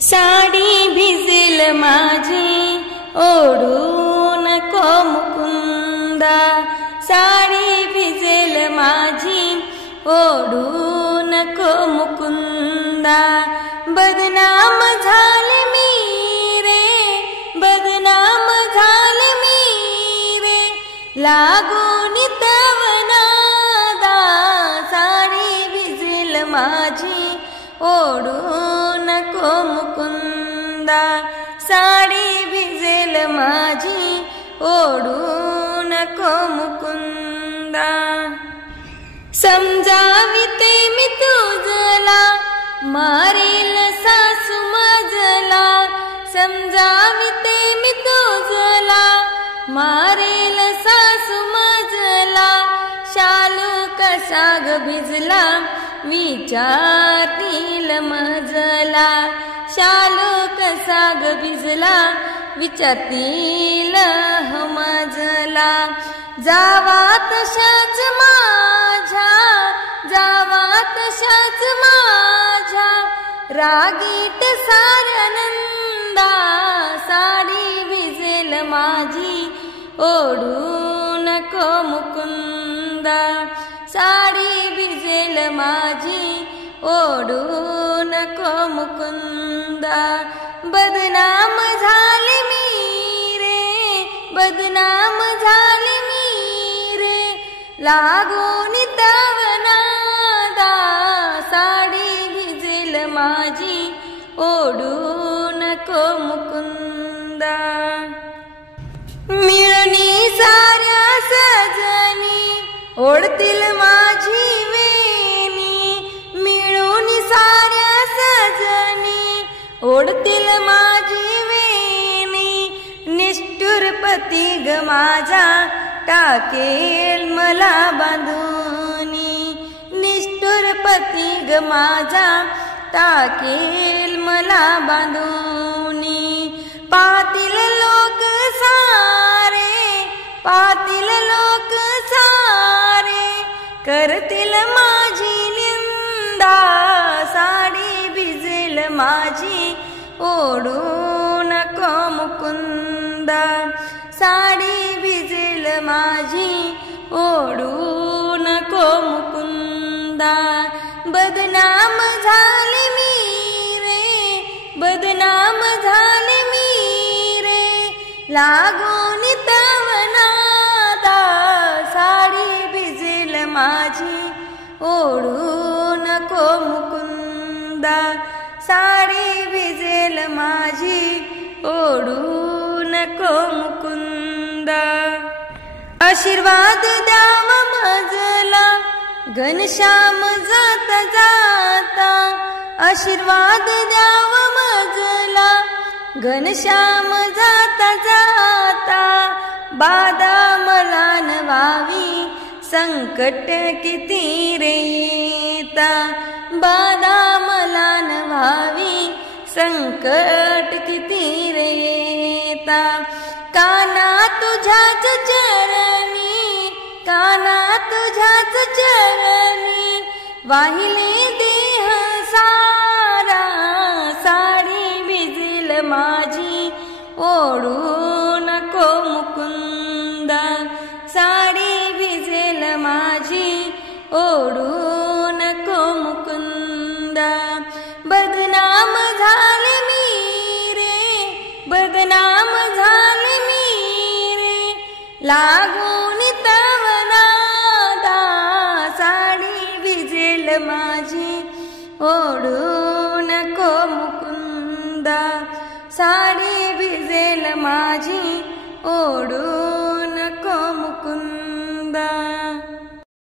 साडी भिजेल माझी ओढू नको मुकुंदा, साडी भिजेल माझी ओढू नको मुकुंदा। बदनाम झाले मी रे, बदनाम झाले मी रे, लागून तव नादा, साडी भिजेल माझी ओढू नको मुकुंदा, साडी भिजेल माझी ओढू नको मुकुंदा। समजाविते मी तुझला मारेल सासू मजला, समजाविते मी तुझला मारेल सासू मजला। शालू कसा ग भिजला विचारतील मजला, शालू कसा ग भिजला विचारतील मजला। जावा तशाच माझ्या, जावा तशाच माझ्या रागीट साऱ्यानंदा, साडी भिजेल माझी ओढू नको मुकुंदा, साडी भिजेल माझी ओढू नको मुकुंदा। बदनाम झाले मी रे, बदनाम झाले मी रे, लागून तव नादा, साडी भिजेल माझी ओढू नको मुकुंदा। मिळूनी साऱ्या सजनी ओढतील माझी वेणी, मिळून साऱ्या सजनी ओढतील माझी वेणी। निष्ठुर पती ग माझा टाकेल मला बांधूनी, निष्ठुर पती ग माझा टाकेल मला बांधूनी। पातील लोक सारे, पातील लोक सारे करतील माझी निंदा, साडी भिजेल माझी ओढू नको मुकुंदा, साडी भिजेल माझी ओढू नको मुकुंदा। बदनाम झाले मी रे, बदनाम झाले मी रे, लागून तव नादा, साडी भिजेल माझी ओढू नको मुकुंदा, साडी भिजेल माझी ओढू नको मुकुंदा। आशीर्वाद द्यावा मजला घनश्याम जाता जाता, आशीर्वाद द्यावा मजला घनश्याम जाता जाता। बाधा मला नवावी संकट किती रे येता, बाधा मला नवावी संकट किती रे येता। काना तुझ्याच चरणी, काना तुझ्याच चरणी वाहिले देह सारा, साडी भिजेल माझी ओढू नको मुकुंदा, साडी भिजेल माझी ओढू नको मुकुंदा। बदनाम झाले मी रे, बदनाम झाले मी रे, लागून तव नादा, साडी भिजेल माझी ओढू नको मुकुंदा, साडी भिजेल माझी ओढू